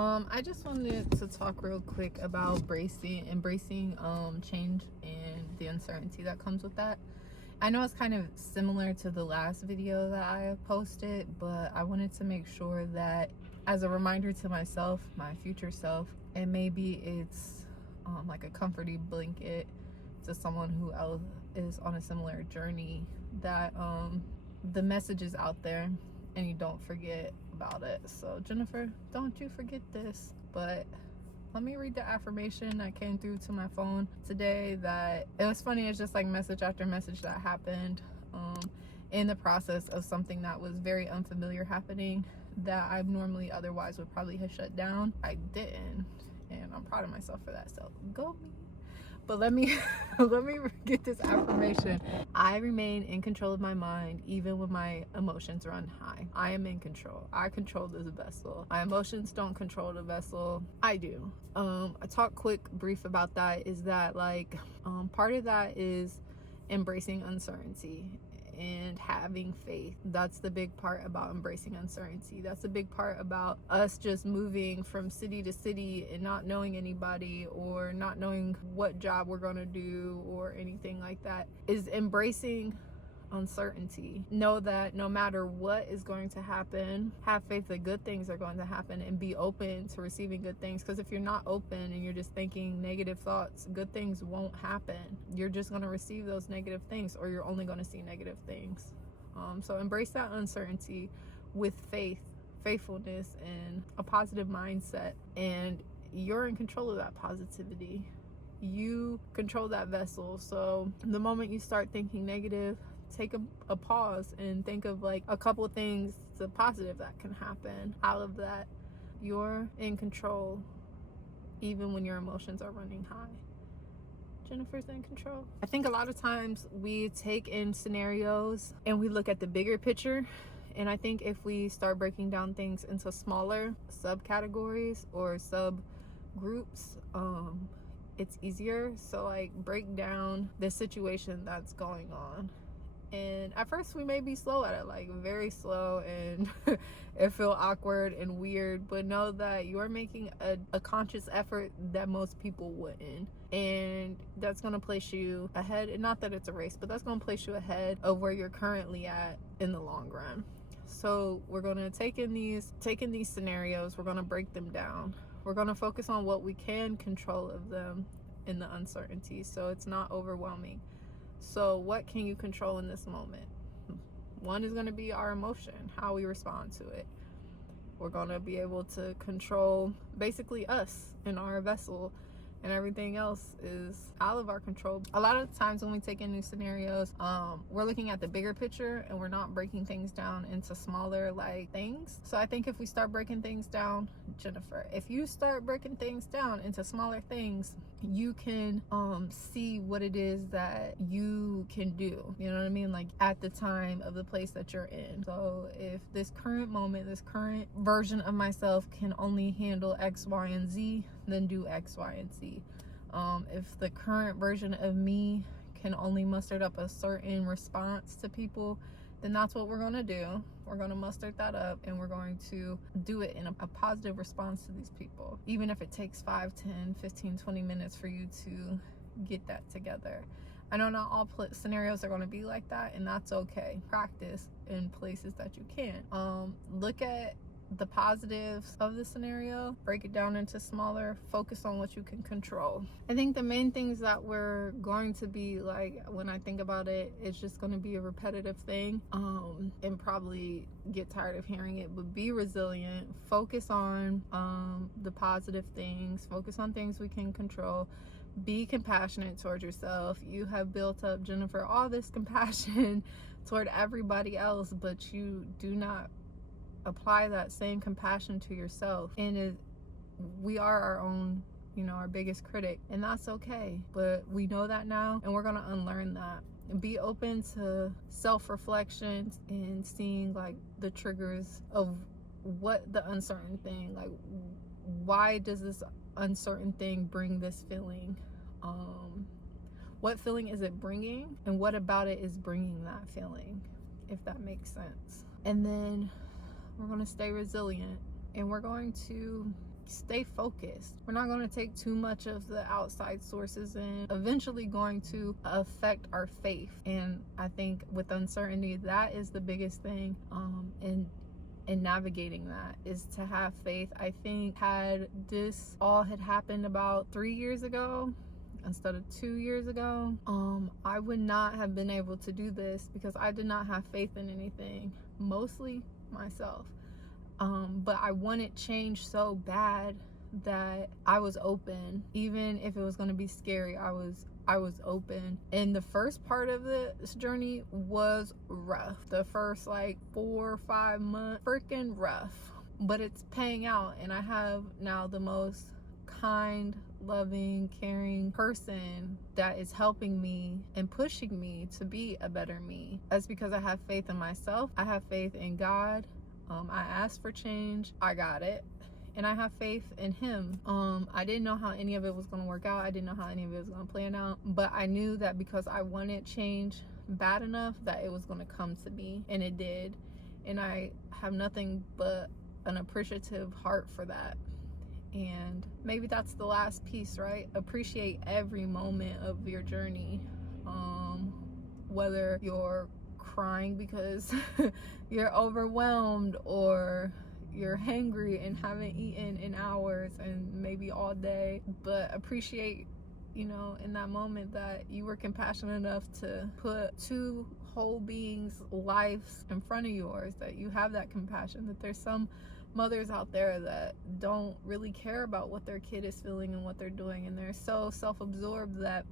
I just wanted to talk real quick about embracing change and the uncertainty that comes with that. I know it's kind of similar to the last video that I have posted, but I wanted to make sure that as a reminder to myself, my future self, and maybe it's like a comforting blanket to someone who else is on a similar journey, that the message is out there and you don't forget about it. So Jennifer, don't you forget this. But let me read the affirmation that came through to my phone today. That it was funny, it's just like message after message that happened in the process of something that was very unfamiliar happening, that I normally otherwise would probably have shut down. I didn't, and I'm proud of myself for that, so go me. But let me get this affirmation. I remain in control of my mind even when my emotions run high. I am in control. I control this vessel. My emotions don't control the vessel. I do. I talk brief about that, is that like part of that is embracing uncertainty and having faith. That's the big part about embracing uncertainty. That's the big part about us just moving from city to city and not knowing anybody, or not knowing what job we're going to do or anything like that, is embracing uncertainty. Know that no matter what is going to happen, have faith that good things are going to happen, and be open to receiving good things. Because if you're not open and you're just thinking negative thoughts, good things won't happen. You're just going to receive those negative things, or you're only going to see negative things. So embrace that uncertainty with faithfulness, and a positive mindset, and you're in control of that positivity. You control that vessel. So the moment you start thinking negative, take a pause and think of like a couple of things, the positive that can happen out of that. You're in control even when your emotions are running high. Jennifer's in control. I think a lot of times we take in scenarios and we look at the bigger picture, and I think if we start breaking down things into smaller subcategories or subgroups, it's easier. So like, break down the situation that's going on. And at first we may be slow at it, like very slow, and it feel awkward and weird, but know that you're making a conscious effort that most people wouldn't. And that's going to place you ahead. And not that it's a race, but that's going to place you ahead of where you're currently at in the long run. So we're going to take in these scenarios, we're going to break them down. We're going to focus on what we can control of them in the uncertainty, so it's not overwhelming. So what can you control in this moment? One is going to be our emotion, how we respond to it. We're going to be able to control basically us and our vessel, and everything else is out of our control. A lot of times when we take in new scenarios, we're looking at the bigger picture and we're not breaking things down into smaller like things. So I think if we start breaking things down, Jennifer, if you start breaking things down into smaller things, you can see what it is that you can do. You know what I mean? Like at the time of the place that you're in. So if this current moment, this current version of myself can only handle X, Y, and Z, then do X, Y, and Z. If the current version of me can only muster up a certain response to people, then that's what we're going to do. We're going to muster that up, and we're going to do it in a positive response to these people, even if it takes 5, 10, 15, 20 minutes for you to get that together. I know not all scenarios are going to be like that, and that's okay. Practice in places that you can. Look at the positives of the scenario, break it down into smaller, focus on what you can control. I think the main things that we're going to be like, when I think about it, it's just going to be a repetitive thing, and probably get tired of hearing it, but be resilient. Focus on the positive things, focus on things we can control. Be compassionate towards yourself. You have built up, Jennifer, all this compassion toward everybody else, but you do not apply that same compassion to yourself. And we are our own, our biggest critic, and that's okay. But we know that now, and we're going to unlearn that. And be open to self-reflection and seeing like the triggers of what the uncertain thing, like why does this uncertain thing bring this feeling? What feeling is it bringing, and what about it is bringing that feeling, if that makes sense. And then we're going to stay resilient, and we're going to stay focused. We're not going to take too much of the outside sources and eventually going to affect our faith. And I think with uncertainty, that is the biggest thing in navigating that, is to have faith. I think had this all had happened about 3 years ago instead of 2 years ago, I would not have been able to do this because I did not have faith in anything, mostly myself. But I wanted change so bad that I was open. Even if it was going to be scary, I was open. And the first part of this journey was rough. The first like 4 or 5 months, freaking rough. But it's paying out, and I have now the most kind, loving, caring person that is helping me and pushing me to be a better me. That's because I have faith in myself. I have faith in God. I asked for change, I got it, and I have faith in him. I didn't know how any of it was going to work out. I didn't know how any of it was going to plan out, but I knew that because I wanted change bad enough that it was going to come to me, and it did. And I have nothing but an appreciative heart for that. And maybe that's the last piece, right? Appreciate every moment of your journey. Whether you're crying because you're overwhelmed, or you're hangry and haven't eaten in hours and maybe all day, but appreciate, you know, in that moment that you were compassionate enough to put two whole beings' lives in front of yours, that you have that compassion, that there's some mothers out there that don't really care about what their kid is feeling and what they're doing, and they're so self-absorbed that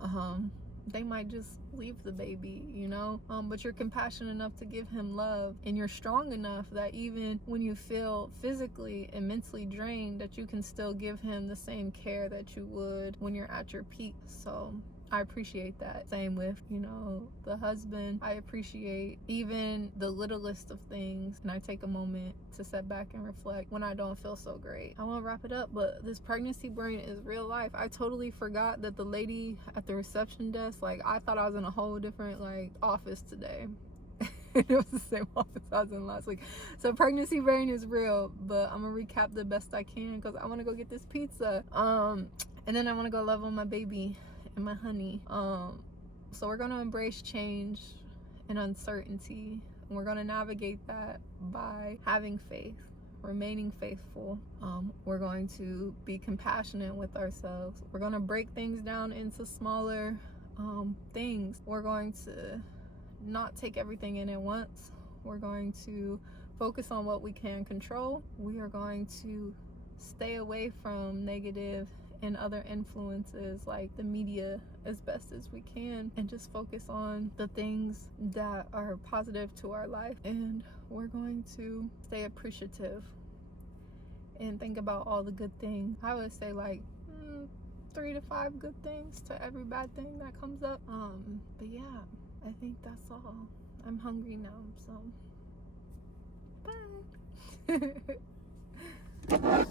they might just leave the baby, you know, but you're compassionate enough to give him love, and you're strong enough that even when you feel physically and mentally drained, that you can still give him the same care that you would when you're at your peak. So I appreciate that. Same with, you know, the husband. I appreciate even the littlest of things, and I take a moment to sit back and reflect when I don't feel so great. I want to wrap it up, but this pregnancy brain is real life. I totally forgot that the lady at the reception desk, like, I thought I was in a whole different like office today. It was the same office I was in last week. So pregnancy brain is real, but I'm gonna recap the best I can because I want to go get this pizza, and then I want to go love on my baby and my honey. So we're gonna embrace change and uncertainty, and we're gonna navigate that by having faith, remaining faithful. We're going to be compassionate with ourselves. We're gonna break things down into smaller things. We're going to not take everything in at once. We're going to focus on what we can control. We are going to stay away from negative and other influences like the media as best as we can, and just focus on the things that are positive to our life. And we're going to stay appreciative and think about all the good things. I would say like 3 to 5 good things to every bad thing that comes up. But yeah, I think that's all. I'm hungry now, so bye.